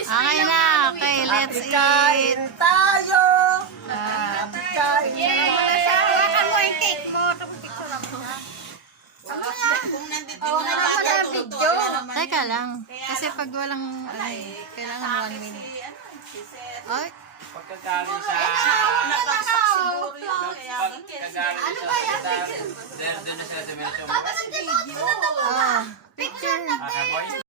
Okay na. Okay, let's eat. Kain tayo! Kain Hawakan mo yung cake mo. Kung nandito yung mga bata, tutuwa na naman. Teka lang. Kasi pag walang, kailangan 1 minute. Ay, Pagkagaling sa... Nabagsak siguro yun. Kaya Pagkagaling sa... Dahil doon na sila dumiretso mo. oo.